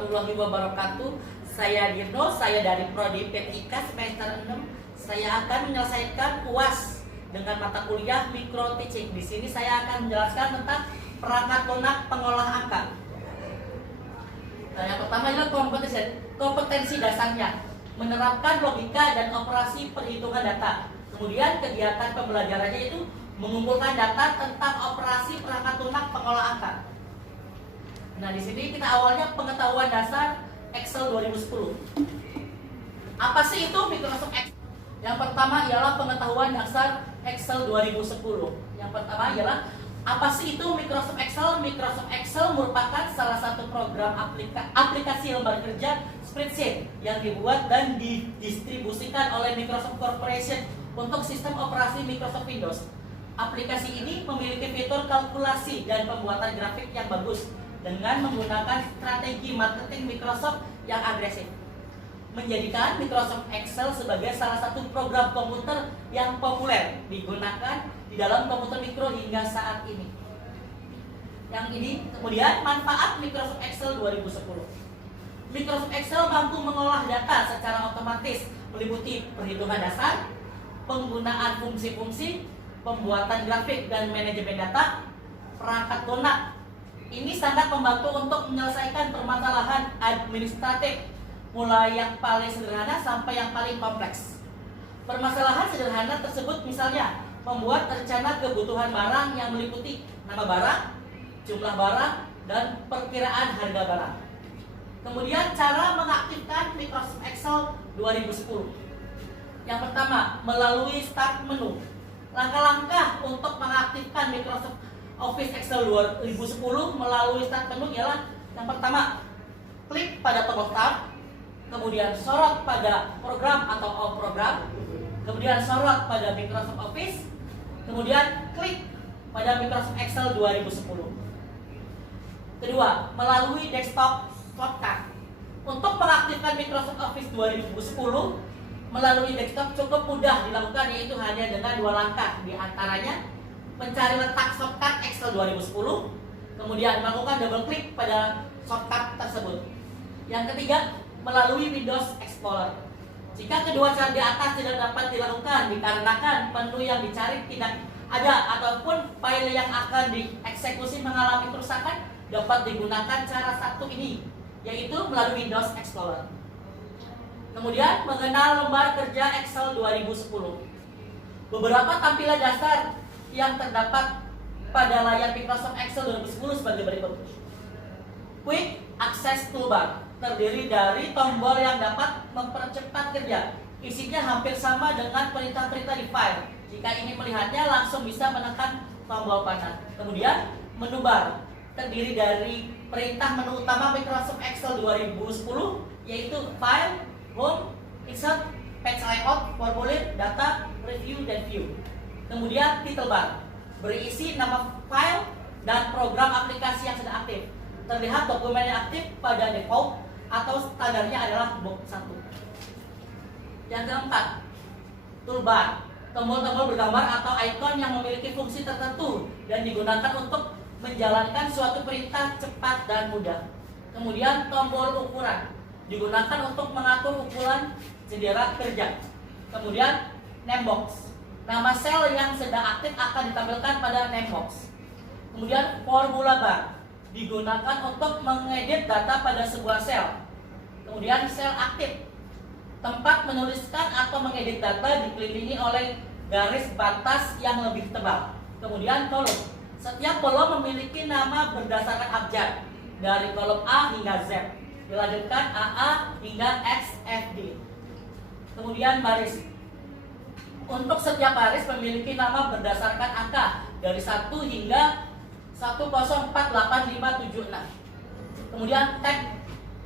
warahmatullahi wabarakatuh. Saya Dirno, saya dari Prodi PTIK semester 6. Saya akan menyelesaikan UAS dengan mata kuliah Micro Teaching. Di sini saya akan menjelaskan tentang perangkat lunak pengolah angka. Nah, yang pertama adalah kompetensi dasarnya, menerapkan logika dan operasi perhitungan data. Kemudian kegiatan pembelajarannya itu mengumpulkan data tentang operasi perangkat lunak pengolah angka. Nah, di sini kita awalnya pengetahuan dasar Excel 2010. Apa sih itu Microsoft Excel? Yang pertama ialah pengetahuan dasar Excel 2010. Yang pertama ialah apa sih itu Microsoft Excel? Microsoft Excel merupakan salah satu program aplikasi lembar kerja spreadsheet yang dibuat dan didistribusikan oleh Microsoft Corporation untuk sistem operasi Microsoft Windows. Aplikasi ini memiliki fitur kalkulasi dan pembuatan grafik yang bagus dengan menggunakan strategi marketing Microsoft yang agresif, menjadikan Microsoft Excel sebagai salah satu program komputer yang populer digunakan di dalam komputer mikro hingga saat ini. Yang ini kemudian manfaat Microsoft Excel 2010. Microsoft Excel mampu mengolah data secara otomatis meliputi perhitungan dasar, penggunaan fungsi-fungsi, pembuatan grafik dan manajemen data, perangkat lunak. Ini sangat membantu untuk menyelesaikan permasalahan administratif, mulai yang paling sederhana sampai yang paling kompleks. Permasalahan sederhana tersebut misalnya membuat rencana kebutuhan barang yang meliputi nama barang, jumlah barang, dan perkiraan harga barang. Kemudian cara mengaktifkan Microsoft Excel 2010. Yang pertama, melalui Start menu. Langkah-langkah untuk mengaktifkan Microsoft Office Excel 2010 melalui Start menu ialah yang pertama, klik pada tombol Start, kemudian sorot pada program atau all program, kemudian sorot pada Microsoft Office, kemudian klik pada Microsoft Excel 2010. Kedua, melalui desktop shortcut. Untuk mengaktifkan Microsoft Office 2010 melalui desktop cukup mudah dilakukan, yaitu hanya dengan dua langkah, di antaranya mencari letak shortcut Excel 2010, kemudian melakukan double klik pada shortcut tersebut. Yang ketiga, melalui Windows Explorer. Jika kedua cara di atas tidak dapat dilakukan dikarenakan menu yang dicari tidak ada ataupun file yang akan dieksekusi mengalami kerusakan, dapat digunakan cara satu ini, yaitu melalui Windows Explorer. Kemudian mengenal lembar kerja Excel 2010. Beberapa tampilan dasar yang terdapat pada layar Microsoft Excel 2010 sebagai berikut. Quick Access Toolbar terdiri dari tombol yang dapat mempercepat kerja. Isinya hampir sama dengan perintah-perintah di file. Jika ingin melihatnya, langsung bisa menekan tombol panah. Kemudian menu bar terdiri dari perintah menu utama Microsoft Excel 2010, yaitu File, Home, Insert, Page Layout, Formulir, Data, Review, dan View. Kemudian title bar berisi nama file dan program aplikasi yang sedang aktif. Terlihat dokumen yang aktif pada default atau standarnya adalah box 1. Yang keempat, toolbar. Tombol-tombol bergambar atau icon yang memiliki fungsi tertentu dan digunakan untuk menjalankan suatu perintah cepat dan mudah. Kemudian tombol ukuran digunakan untuk mengatur ukuran jendela kerja. Kemudian name box. Nama sel yang sedang aktif akan ditampilkan pada name box. Kemudian formula bar digunakan untuk mengedit data pada sebuah sel. Kemudian sel aktif, tempat menuliskan atau mengedit data dikelilingi oleh garis batas yang lebih tebal. Kemudian kolom. Setiap kolom memiliki nama berdasarkan abjad dari kolom A hingga Z, dilanjutkan AA hingga XFD. Kemudian baris. Untuk setiap baris memiliki nama berdasarkan angka dari 1 hingga 104856. Kemudian tab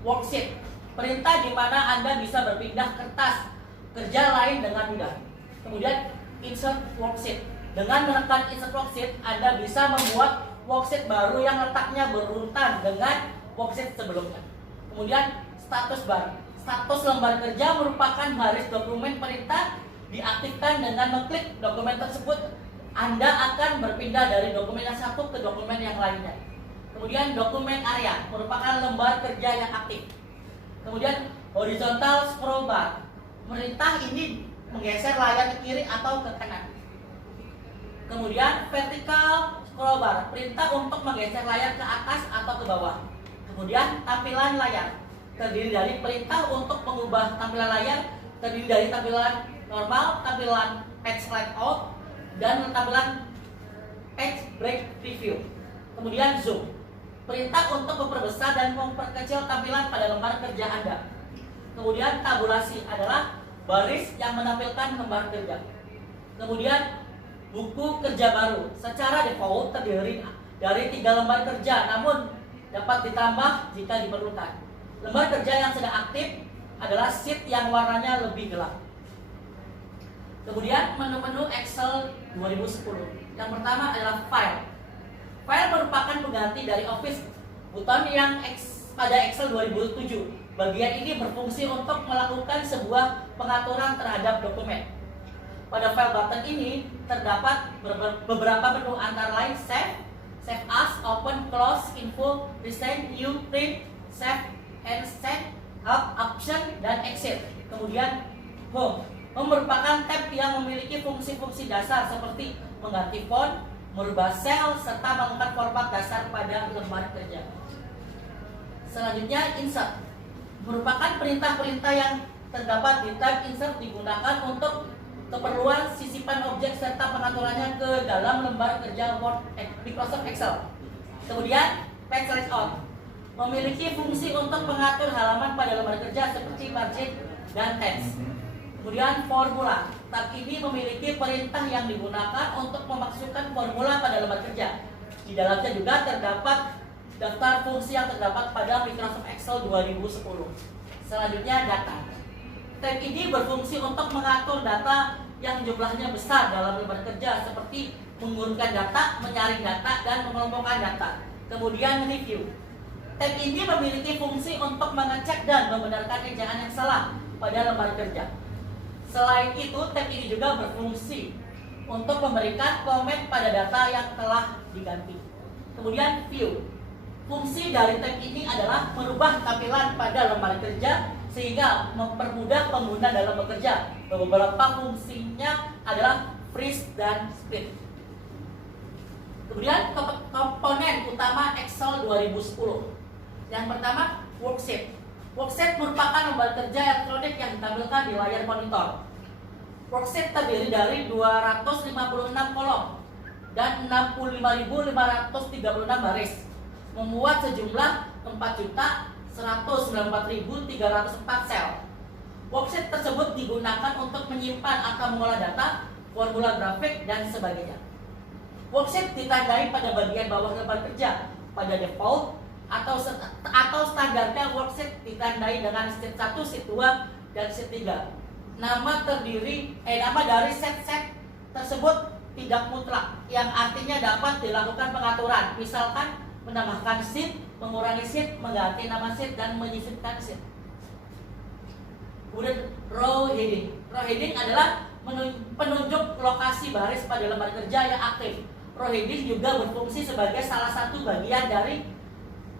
worksheet, perintah di mana Anda bisa berpindah kertas kerja lain dengan mudah. Kemudian insert worksheet, dengan menekan insert worksheet Anda bisa membuat worksheet baru yang letaknya berurutan dengan worksheet sebelumnya. Kemudian status bar, status lembar kerja merupakan baris dokumen perintah diaktifkan. Dengan mengklik dokumen tersebut, Anda akan berpindah dari dokumen yang satu ke dokumen yang lainnya. Kemudian dokumen area merupakan lembar kerja yang aktif. Kemudian horizontal scroll bar, perintah ini menggeser layar ke kiri atau ke kanan. Kemudian vertical scroll bar, perintah untuk menggeser layar ke atas atau ke bawah. Kemudian tampilan layar, terdiri dari perintah untuk mengubah tampilan layar, terdiri dari tampilan normal, tampilan page layout, dan tampilan page break preview. Kemudian zoom, perintah untuk memperbesar dan memperkecil tampilan pada lembar kerja Anda. Kemudian tabulasi adalah baris yang menampilkan lembar kerja. Kemudian buku kerja baru secara default terdiri dari 3 lembar kerja, namun dapat ditambah jika diperlukan. Lembar kerja yang sedang aktif adalah sheet yang warnanya lebih gelap. Kemudian menu-menu Excel 2010. Yang pertama adalah file. File merupakan pengganti dari Office buton yang pada Excel 2007. Bagian ini berfungsi untuk melakukan sebuah pengaturan terhadap dokumen. Pada file button ini terdapat beberapa menu antara lain save, save as, open, close, info, resend, new, print, save, and send, help, option, dan exit. Kemudian home. Home merupakan tab yang memiliki fungsi-fungsi dasar seperti mengganti font, merubah sel, serta melakukan format dasar pada lembar kerja. Selanjutnya insert, merupakan perintah-perintah yang terdapat di tab insert digunakan untuk keperluan sisipan objek serta pengaturannya ke dalam lembar kerja Microsoft Excel. Kemudian page layout, memiliki fungsi untuk mengatur halaman pada lembar kerja seperti margin dan text. Kemudian formula, tab ini memiliki perintah yang digunakan untuk memasukkan formula pada lembar kerja. Di dalamnya juga terdapat daftar fungsi yang terdapat pada Microsoft Excel 2010. Selanjutnya data. Tab ini berfungsi untuk mengatur data yang jumlahnya besar dalam lembar kerja seperti mengurutkan data, menyaring data, dan mengelompokkan data. Kemudian review. Tab ini memiliki fungsi untuk mengecek dan membenarkan ejaan yang salah pada lembar kerja. Selain itu, tab ini juga berfungsi untuk memberikan komen pada data yang telah diganti. Kemudian view. Fungsi dari tab ini adalah merubah tampilan pada lembar kerja sehingga mempermudah pengguna dalam bekerja. Beberapa fungsinya adalah freeze dan split. Kemudian komponen utama Excel 2010. Yang pertama, worksheet. Worksheet merupakan lembar kerja elektronik yang ditampilkan di layar monitor. Worksheet terdiri dari 256 kolom dan 65.536 baris, memuat sejumlah 4.194.304 sel. Worksheet tersebut digunakan untuk menyimpan atau mengolah data, formula grafik, dan sebagainya. Worksheet ditandai pada bagian bawah lembar kerja. Pada default atau standarnya worksheet ditandai dengan sheet 1, sheet 2, dan sheet 3. Nama dari set-set tersebut tidak mutlak, yang artinya dapat dilakukan pengaturan, misalkan menambahkan sheet, mengurangi sheet, mengganti nama sheet, dan menyisipkan sheet. Kemudian row heading. Row heading adalah penunjuk lokasi baris pada lembar kerja yang aktif. Row heading juga berfungsi sebagai salah satu bagian dari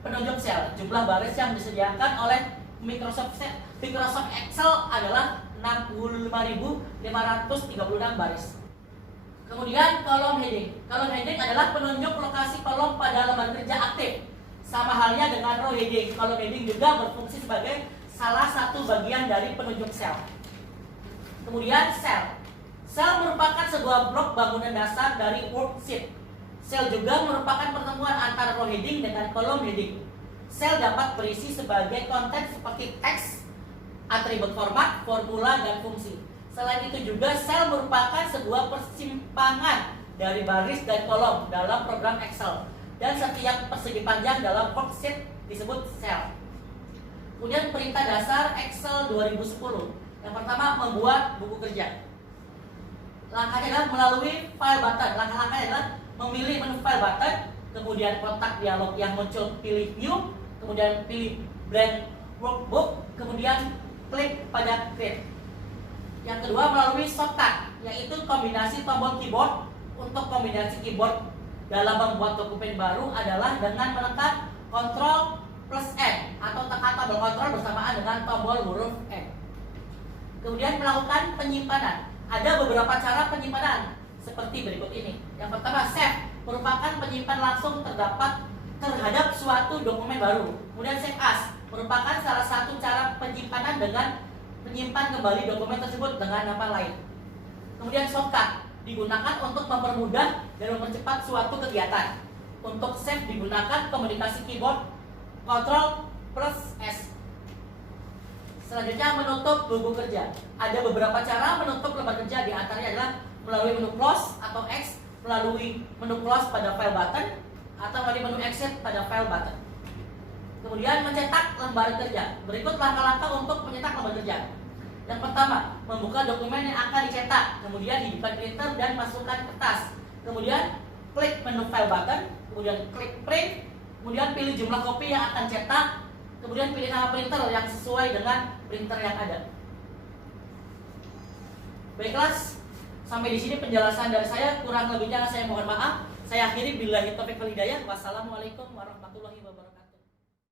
penunjuk sel. Jumlah baris yang disediakan oleh Microsoft Excel adalah 65.536 baris. Kemudian kolom heading. Kolom heading adalah penunjuk lokasi kolom pada lembar kerja aktif. Sama halnya dengan row heading. Kolom heading juga berfungsi sebagai salah satu bagian dari penunjuk sel. Kemudian sel. Sel merupakan sebuah blok bangunan dasar dari worksheet. Sel juga merupakan pertemuan antara row heading dengan kolom heading. Sel dapat berisi sebagai konten seperti teks, atribut format, formula, dan fungsi. Selain itu juga sel merupakan sebuah persimpangan dari baris dan kolom dalam program Excel, dan setiap persegi panjang dalam worksheet disebut sel. Kemudian perintah dasar Excel 2010. Yang pertama, membuat buku kerja. Langkahnya adalah melalui file button. Langkah-langkahnya adalah memilih menu file button, kemudian kotak dialog yang muncul, pilih new, kemudian pilih blank workbook, kemudian klik pada create. Yang kedua, melalui shortcut, yaitu kombinasi tombol keyboard untuk kombinasi keyboard dalam membuat dokumen baru adalah dengan menekan Ctrl plus N atau tekan tombol Ctrl bersamaan dengan tombol huruf N. Kemudian melakukan penyimpanan. Ada beberapa cara penyimpanan seperti berikut ini. Yang pertama, save merupakan penyimpan langsung terhadap suatu dokumen baru. Kemudian save as merupakan salah satu cara penyimpanan dengan menyimpan kembali dokumen tersebut dengan nama lain. Kemudian shortcut digunakan untuk mempermudah dan mempercepat suatu kegiatan. Untuk save digunakan komunikasi keyboard Ctrl plus S. Selanjutnya, menutup buku kerja. Ada beberapa cara menutup lembar kerja, di antaranya adalah melalui menu close atau X, melalui menu close pada file button, atau melalui menu exit pada file button. Kemudian mencetak lembar kerja. Berikut langkah-langkah untuk mencetak lembar kerja. Yang pertama, membuka dokumen yang akan dicetak, kemudian hidupkan printer dan masukkan kertas. Kemudian klik menu file button, kemudian klik print, kemudian pilih jumlah kopi yang akan cetak, kemudian pilih nama printer yang sesuai dengan printer yang ada. Baiklah, sampai di sini penjelasan dari saya. Kurang lebihnya saya mohon maaf. Saya akhiri billahi taufiq wal hidayah. Wassalamualaikum warahmatullahi wabarakatuh.